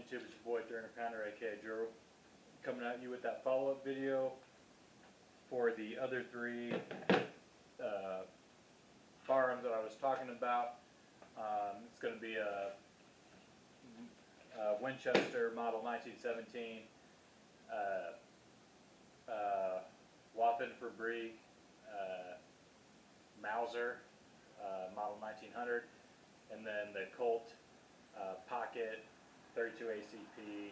YouTube? It's your boy Durner Pounder, aka Drew, coming at you with that follow-up video for the other three firearms that I was talking about. It's going to be a Winchester model 1917, Waffenfabrik Mauser model 1900, and then the Colt Pocket 32 ACP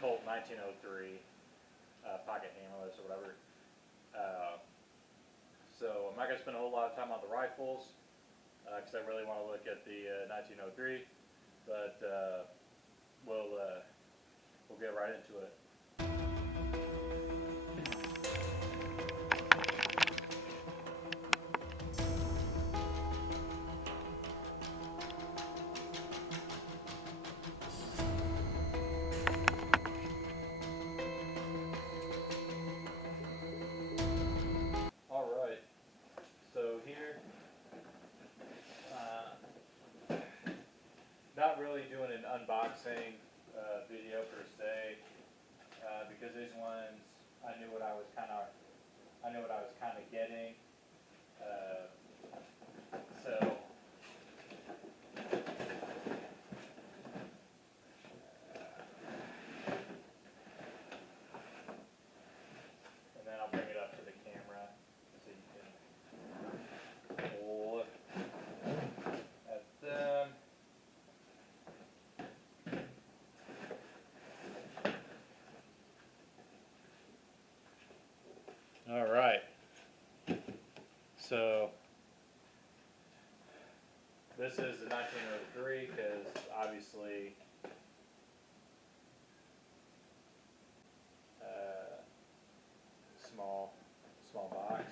Colt 1903 Pocket hammerless or whatever. So I'm not going to spend a whole lot of time on the rifles because I really want to look at the 1903, but we'll get right into it. Not really doing an unboxing video per se, because these ones I knew what I was kind of getting. So and then I'll bring it up to the camera so you can look at them. All right, so this is the 1903 because obviously small box.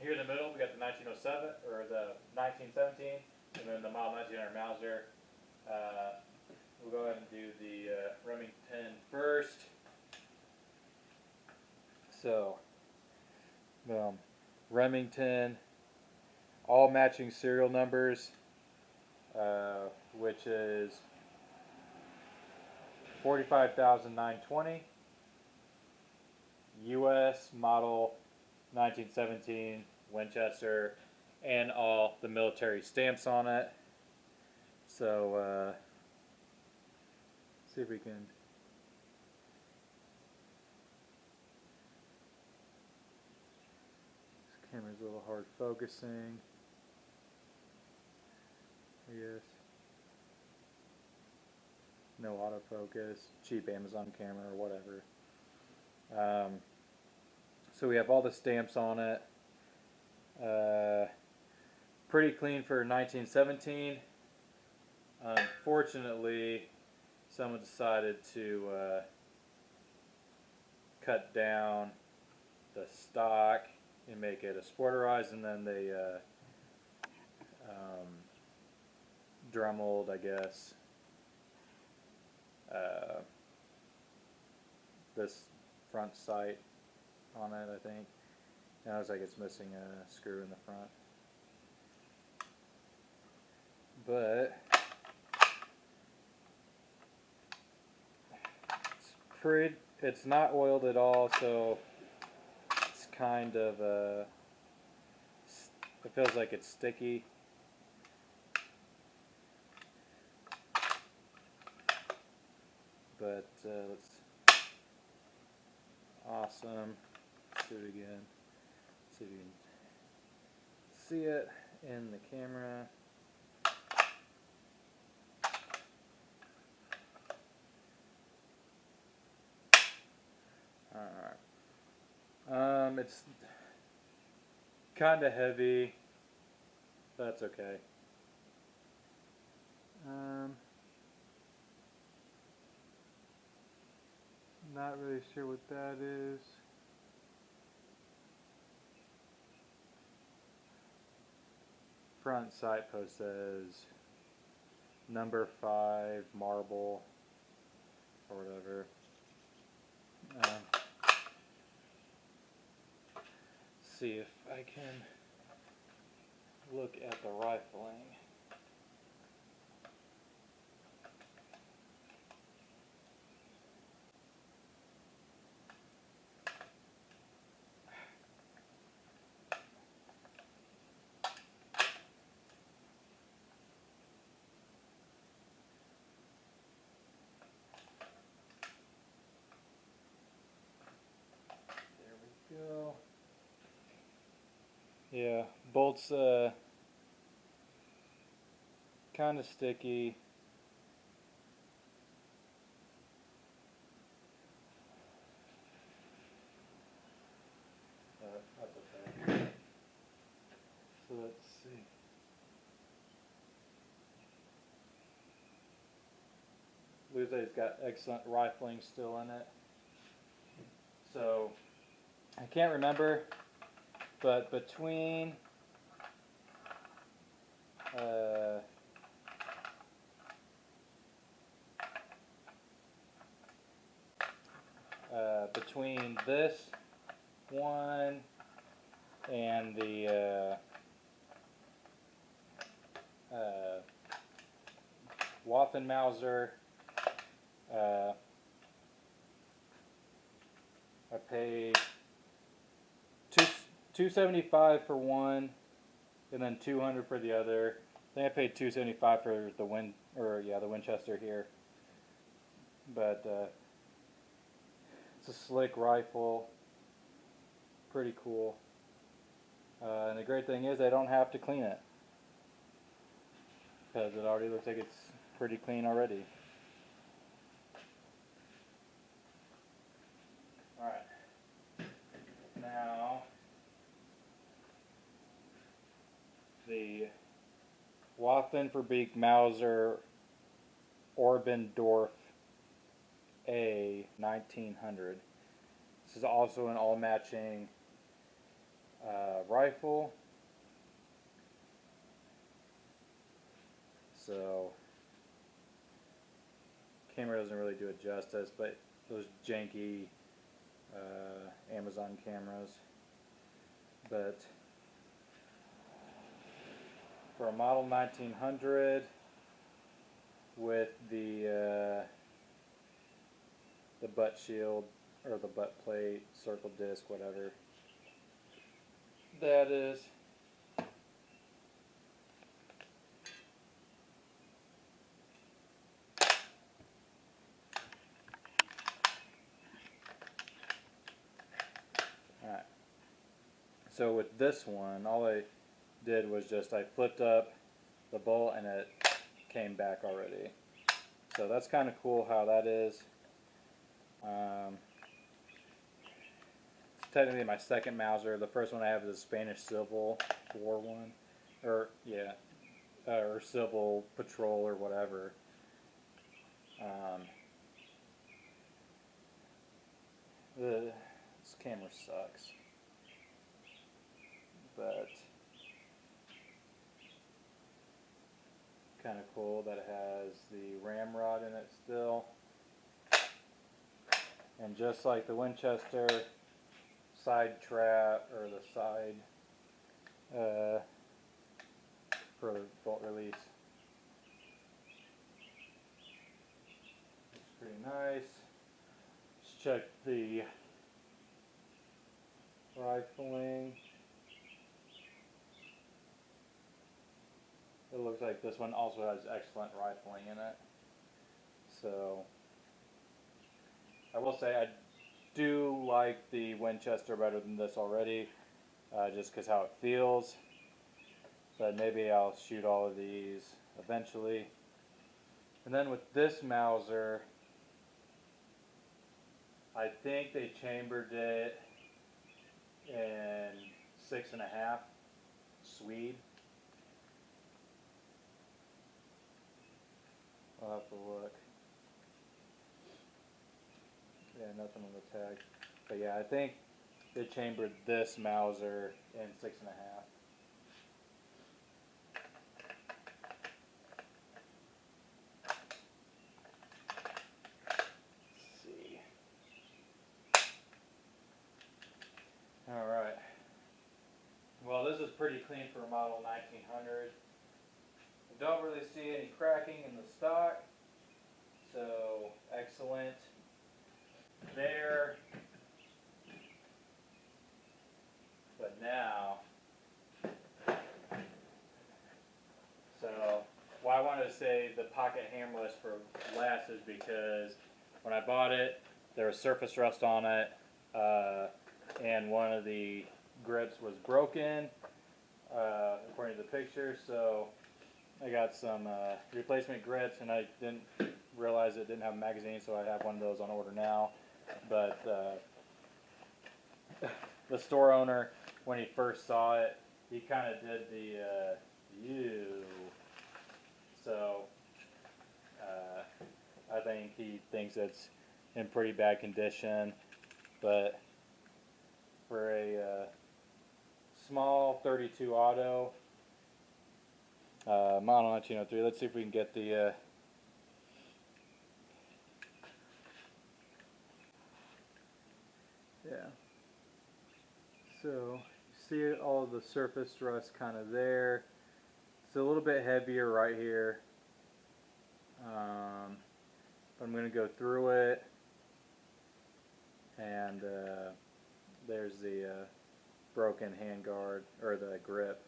Here in the middle we got the 1907 or the 1917, and then the model 1900 Mauser. We'll go ahead and do the Remington first. So, Remington, all matching serial numbers, which is 45,920, U.S. model 1917 Winchester, and all the military stamps on it. So, see if we can. Camera's a little hard focusing. Yes. No autofocus. Cheap Amazon camera or whatever. So we have all the stamps on it. Pretty clean for 1917. Unfortunately, someone decided to cut down the stock and make it a sporterized, and then they Dremelled, I guess, this front sight on it, I think. And it looks like it's missing a screw in the front. But it's not oiled at all, so it's kind of it feels like it's sticky. But let's awesome. Let's do it again. See if you can see it in the camera. Alright. It's kind of heavy. That's okay. Not really sure what that is. Front sight post says number 5 marble or whatever. See if I can look at the rifling. Yeah, bolts kind of sticky. That's okay. So let's see. Luze's got excellent rifling still in it. So I can't remember, but between between this one and the Waffen Mauser, I paid $275 for one, and then $200 for the other. I think I paid $275 for the the Winchester here. But it's a slick rifle, pretty cool. And the great thing is I don't have to clean it, because it already looks like it's pretty clean already. Alright, now the Waffenfabrik Mauser Orbendorf A 1900. This is also an all-matching rifle. So camera doesn't really do it justice, but those janky Amazon cameras. But for a model 1900 with the butt shield or the butt plate, circle disc, whatever that is. Alright. So with this one, all I did was just I flipped up the bolt and it came back already. So that's kind of cool how that is. It's technically my second Mauser. The first one I have is a Spanish Civil War one, or yeah, or Civil Patrol or whatever. This camera sucks, but kind of cool that it has the ramrod in it still. And just like the Winchester, side trap, or the side for the bolt release. Looks pretty nice. Let's check the rifling. It looks like this one also has excellent rifling in it. So I will say I do like the Winchester better than this already, just because how it feels. But maybe I'll shoot all of these eventually. And then with this Mauser, I think they chambered it in 6.5 Swede. I'll have to look. Yeah, nothing on the tag. But yeah, I think they chambered this Mauser in 6.5. Let's see. Alright. Well, this is pretty clean for a model 1900. I don't really see any cracking in the stock. So, excellent there. But now, so why I wanted to say the pocket hammerless for last is because when I bought it, there was surface rust on it, and one of the grips was broken. according to the picture. So I got some replacement grits, and I didn't realize it didn't have a magazine, so I have one of those on order now. But the store owner, when he first saw it, he kind of did the ew. So I think he thinks it's in pretty bad condition, but for a small 32 auto model 1903, let's see if we can get the yeah. So you see all of the surface rust kind of there. It's a little bit heavier right here. I'm going to go through it, and there's the broken handguard, or the grip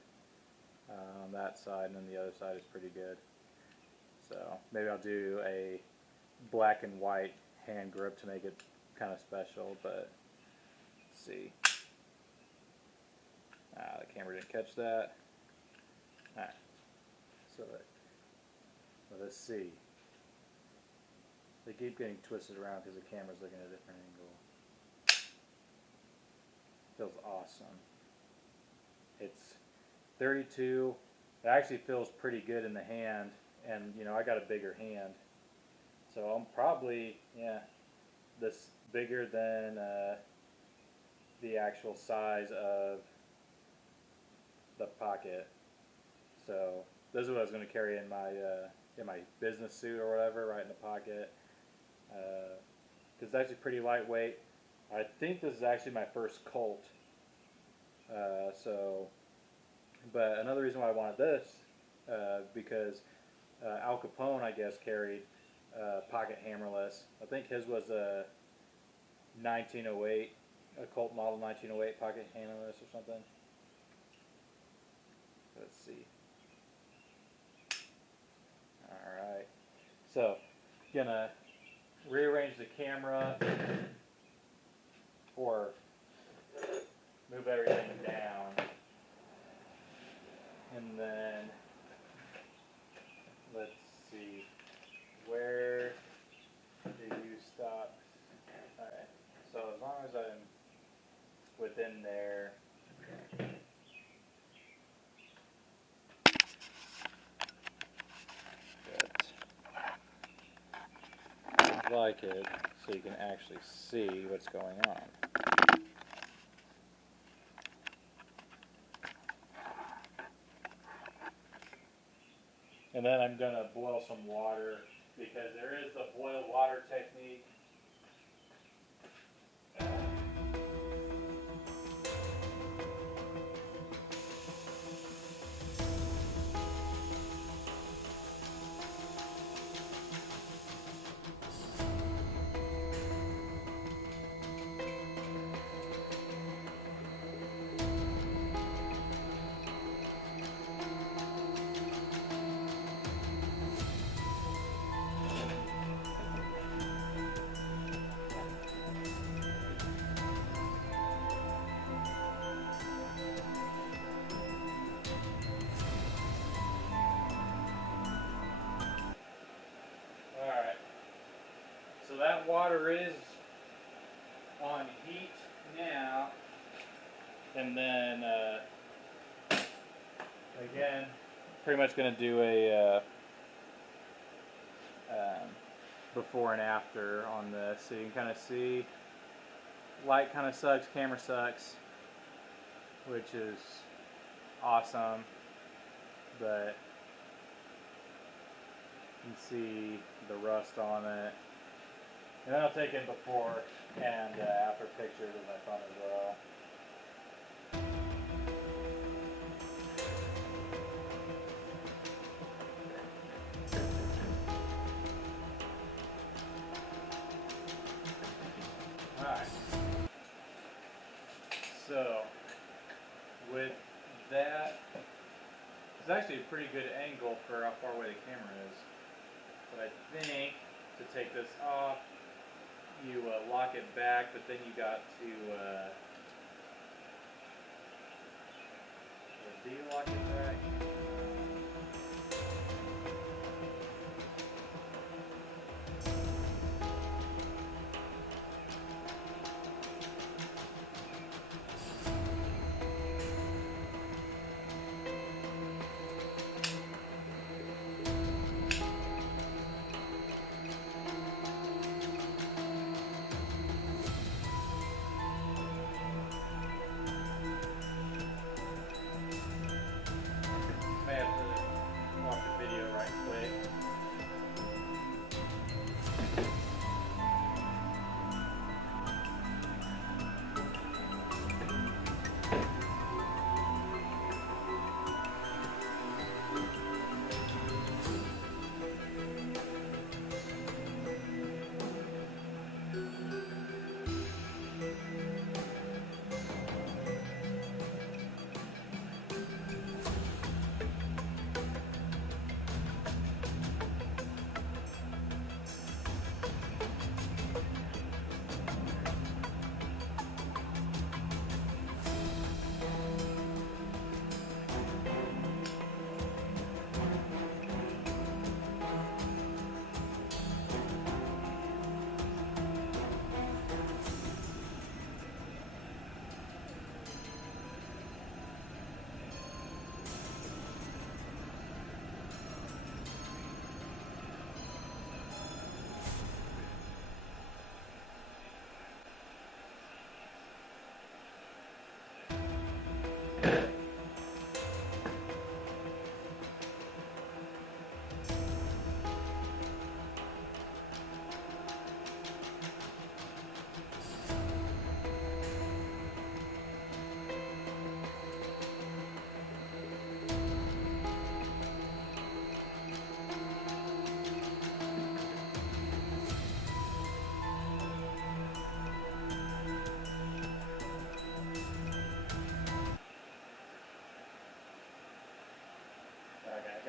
on that side, and then the other side is pretty good. So maybe I'll do a black and white hand grip to make it kind of special, but let's see. The camera didn't catch that. Alright, so let's see. They keep getting twisted around because the camera's looking at a different angle. Feels awesome. It's 32. It actually feels pretty good in the hand, and you know, I got a bigger hand, so I'm probably, yeah, this bigger than the actual size of the pocket. So this is what I was going to carry in my business suit or whatever, right in the pocket. Because it's actually pretty lightweight. I think this is actually my first Colt. But another reason why I wanted this, because Al Capone, I guess, carried pocket hammerless. I think his was a 1908, a Colt model 1908 pocket hammerless or something. Let's see. Alright. So, gonna rearrange the camera, or move everything down, and then let's see, where did you stop? Alright, so as long as I'm within there, good. Like it, so you can actually see what's going on. And then I'm going to boil some water, because there is the boil water technique. So that water is on heat now, and then again, pretty much going to do a before and after on this, so you can kind of see. Light kind of sucks, camera sucks, which is awesome, but you can see the rust on it. And then I'll take in before and after pictures of my phone as well. Alright. So, with that, it's actually a pretty good angle for how far away the camera is. But I think to take this off, you lock it back, but then you got to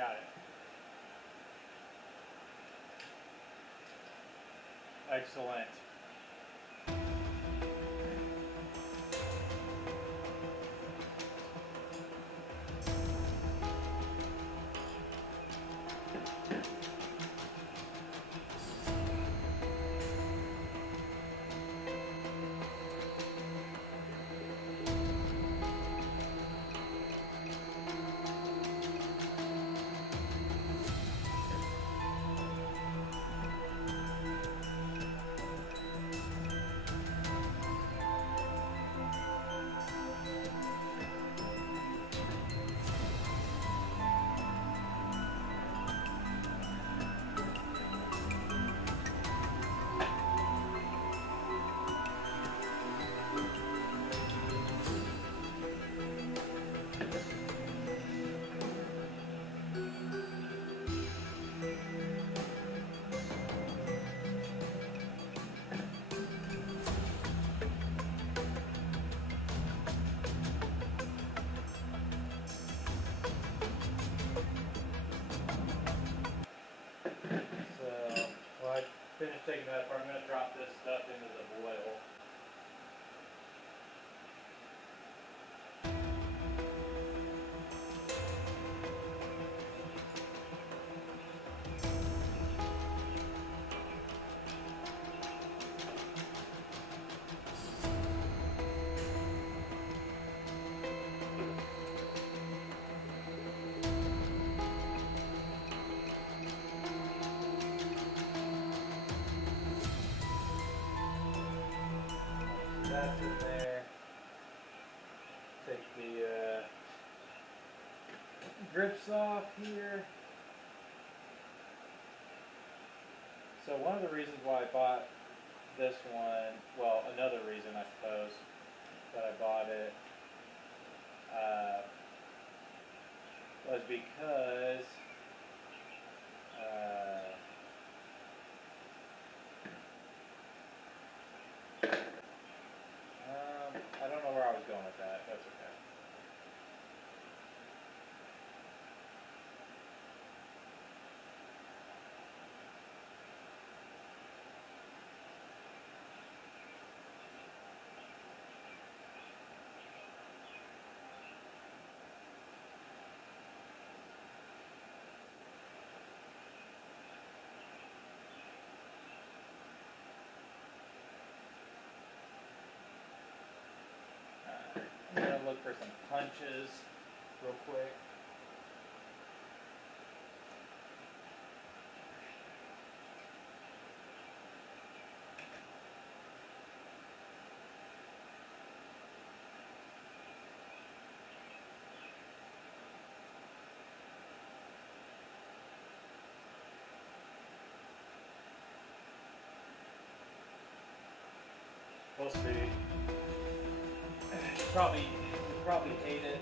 got it. Excellent. Finish taking that apart. I'm going to drop this stuff into the boil. That's in there. Take the grips off here. So one of the reasons why I bought this one, well, another reason I suppose that I bought it was because I don't know where I was going with that. That's okay. I'm going to look for some punches real quick. We'll see. Probably hate it.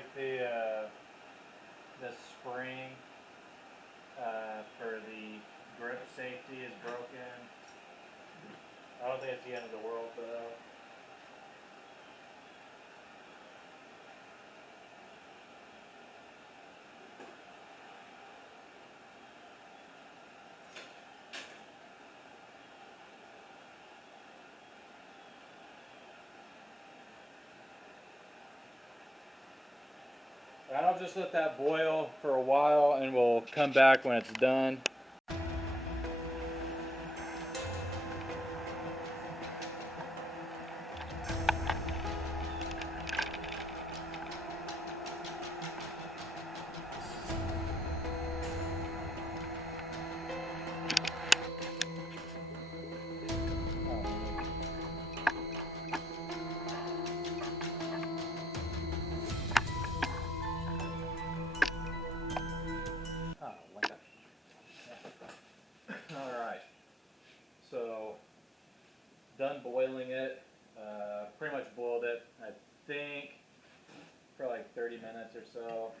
like the spring for the grip safety is broken. I don't think it's the end of the world though. And I'll just let that boil for a while and we'll come back when it's done. Alright, so done boiling it, pretty much boiled it, I think, for like 30 minutes or so.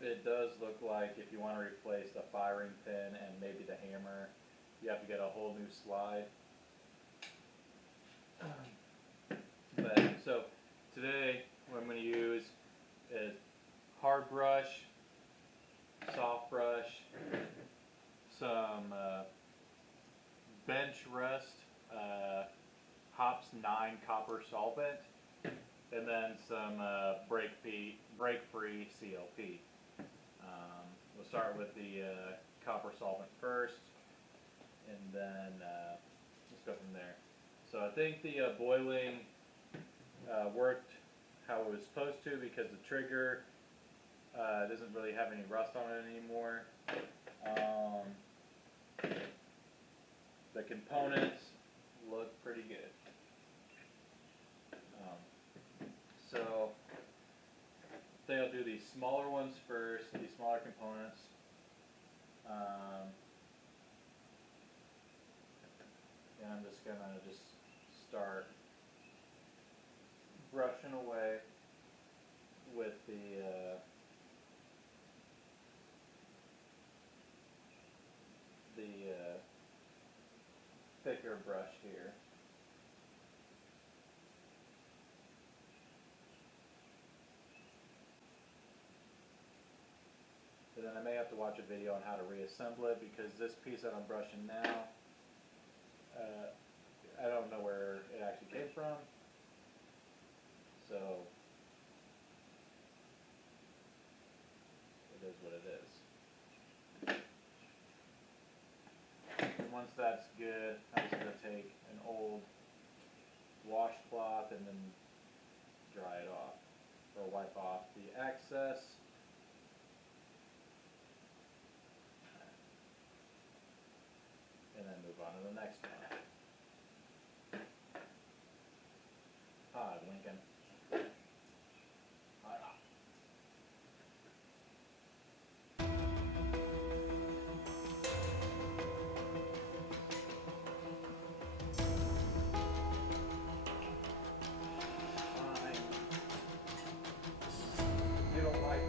It does look like if you want to replace the firing pin and maybe the hammer, you have to get a whole new slide. But so today what I'm going to use is hard brush, soft brush, some bench rust, Hops 9 copper solvent, and then some break-free CLP. We'll start with the copper solvent first, and then let's go from there. So I think the boiling worked how it was supposed to because the trigger doesn't really have any rust on it anymore. The components look pretty good. So I think I'll do these smaller ones first, these smaller components. And I'm just gonna start brushing away with the thicker brush here. And then I may have to watch a video on how to reassemble it because this piece that I'm brushing now, I don't know where it actually came from. So it is what it is. And once that's good, I'm just going to take an old washcloth and then dry it off or wipe off the excess. And then move on to the next one. Hi, Lincoln. Hi. Fine. You don't like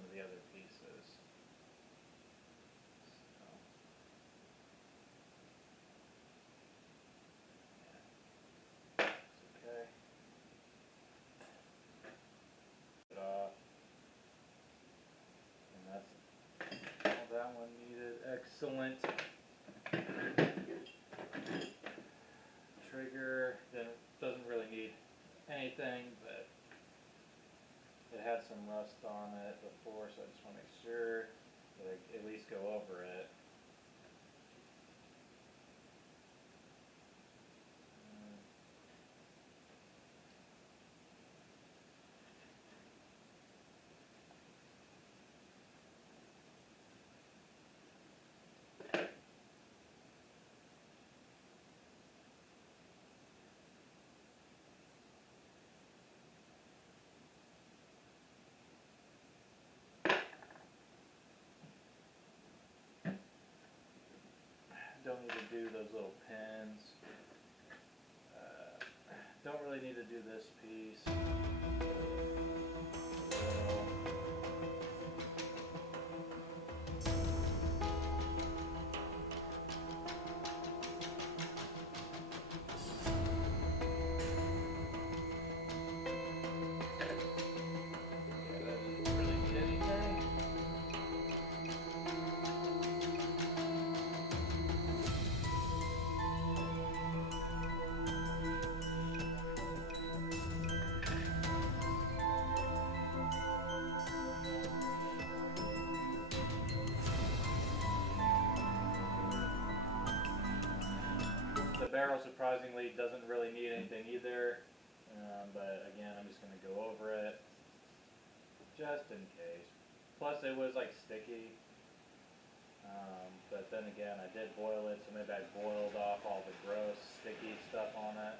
some of the other pieces. So, yeah. It's okay. Put it off. And that's all that one needed. Excellent. Trigger doesn't really need anything, but it had some rust on it before, so I just want to make sure that I at least go over it. Don't need to do those little pins. Don't really need to do this piece. The barrel surprisingly doesn't really need anything either, but again I'm just going to go over it just in case. Plus it was like sticky, but then again I did boil it, so maybe I boiled off all the gross sticky stuff on it.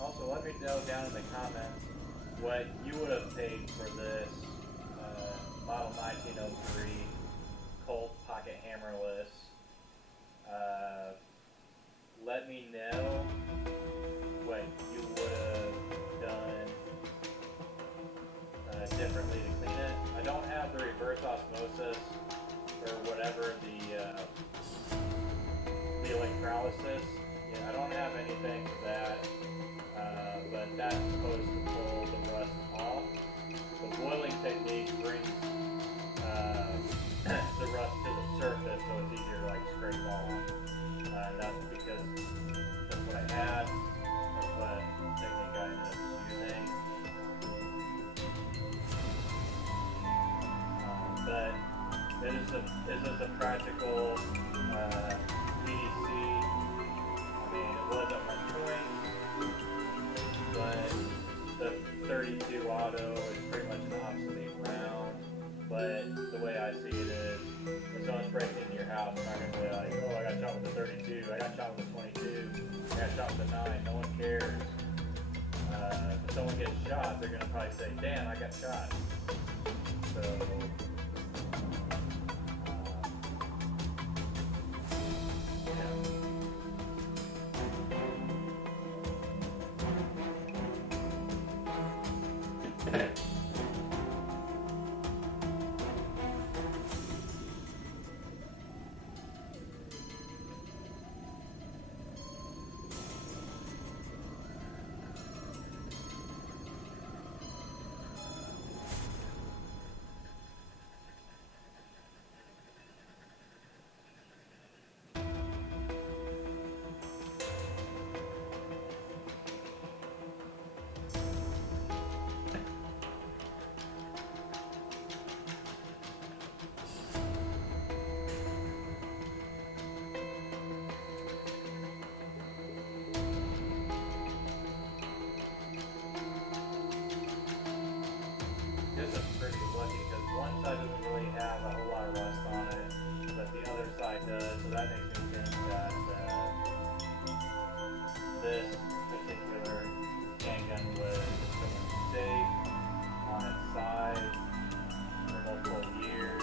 Also, let me know down in the comments what you would have paid for this model 1903 Colt pocket hammerless. Let me know what you would have done differently to clean it. I don't have the reverse osmosis or whatever the electrolysis. Yeah, I don't have anything for that, but that's supposed to pull the rust off. The boiling technique brings the rust to the surface, so it's easier to like scrape off. And that's because that's what I had. That's what technique I ended up using. But this is a practical EDC. I mean, it was at one point, but the 32 auto is pretty much an obsolete round. But the way I see it is, if someone's breaking into your house, they're not going to be like, oh, I got shot with a 32, I got shot with a 22, I got shot with a 9, no one cares. If someone gets shot, they're going to probably say, damn, I got shot. So, so that makes me think that this particular handgun was still safe on its side for multiple years.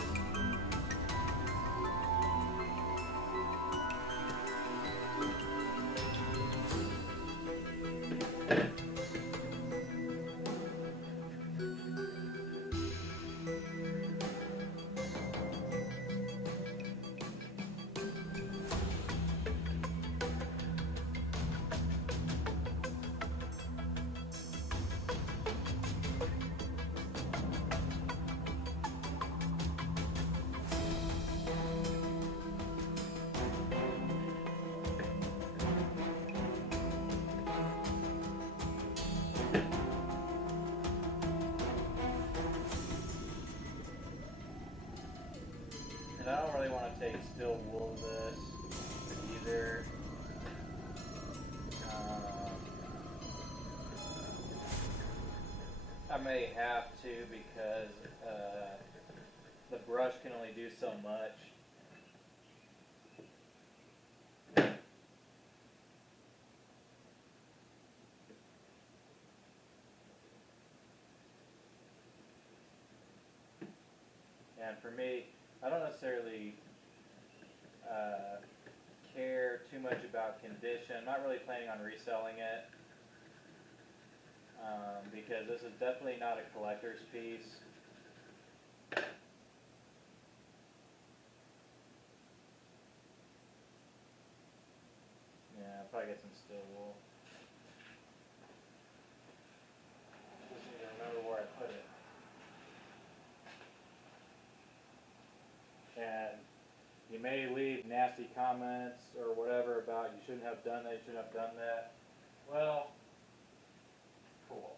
I don't really want to take steel wool this either. I may have to because the brush can only do so much. And for me, I don't necessarily care too much about condition. I'm not really planning on reselling it because this is definitely not a collector's piece. Yeah, I'll probably get some steel wool. Just need to remember where I put it. And you may leave nasty comments or whatever about you shouldn't have done that, you shouldn't have done that. Well, cool.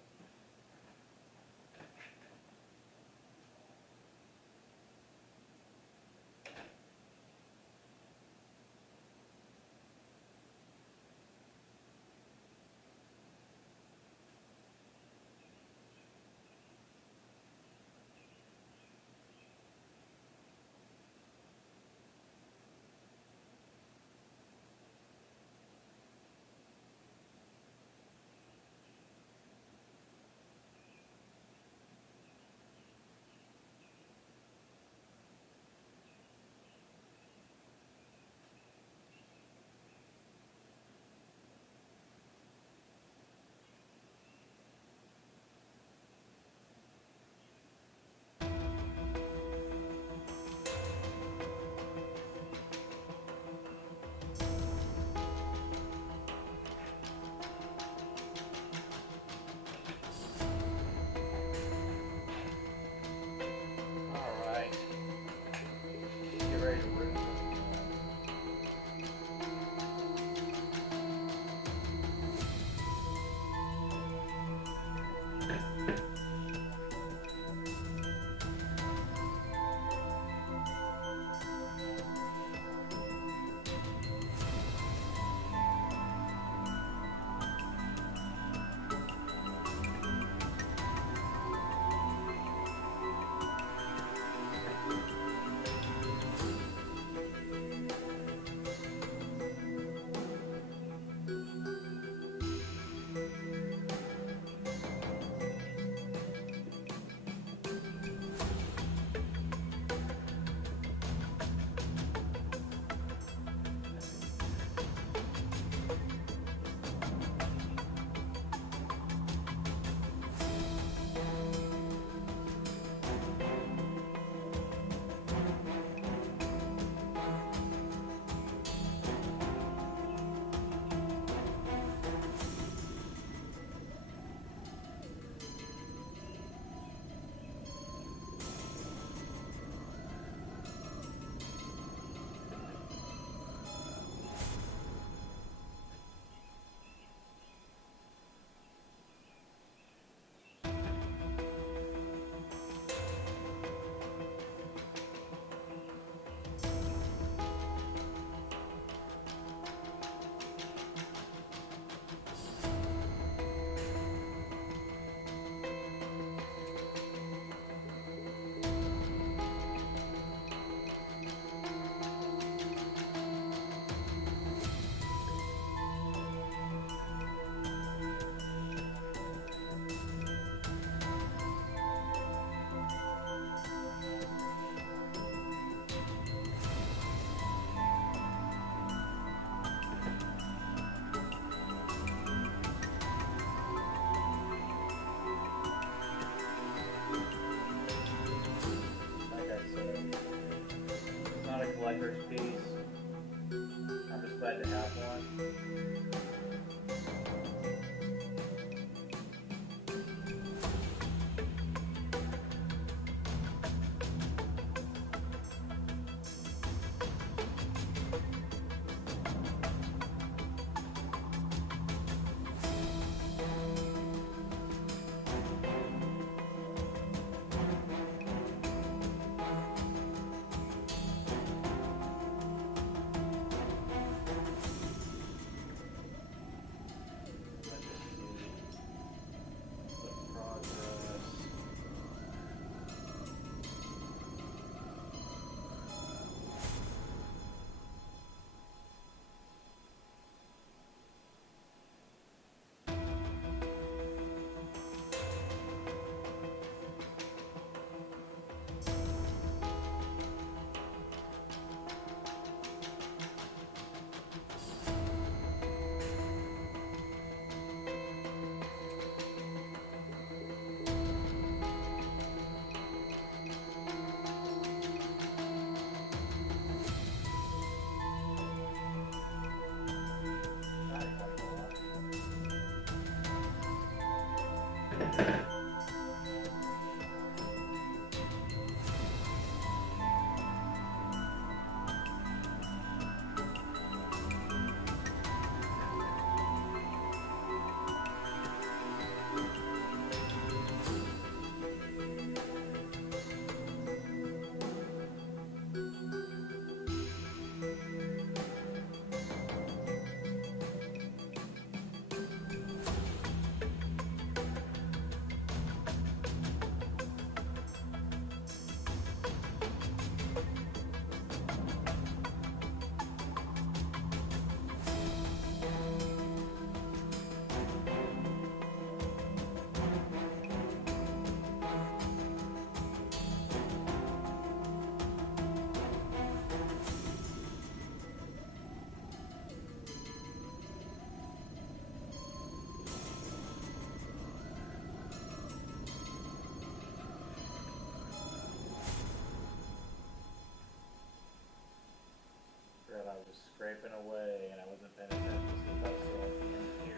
scraping away, and I wasn't paying attention to that still in here.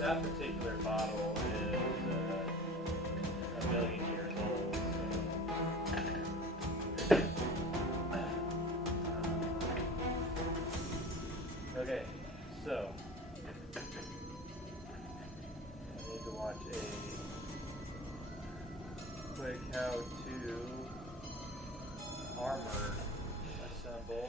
That particular bottle is a million years old. So. Okay, so I need to watch a quick how-to armor assemble.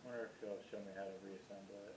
I wonder if he'll show me how to reassemble it.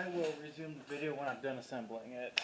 I will resume the video when I'm done assembling it.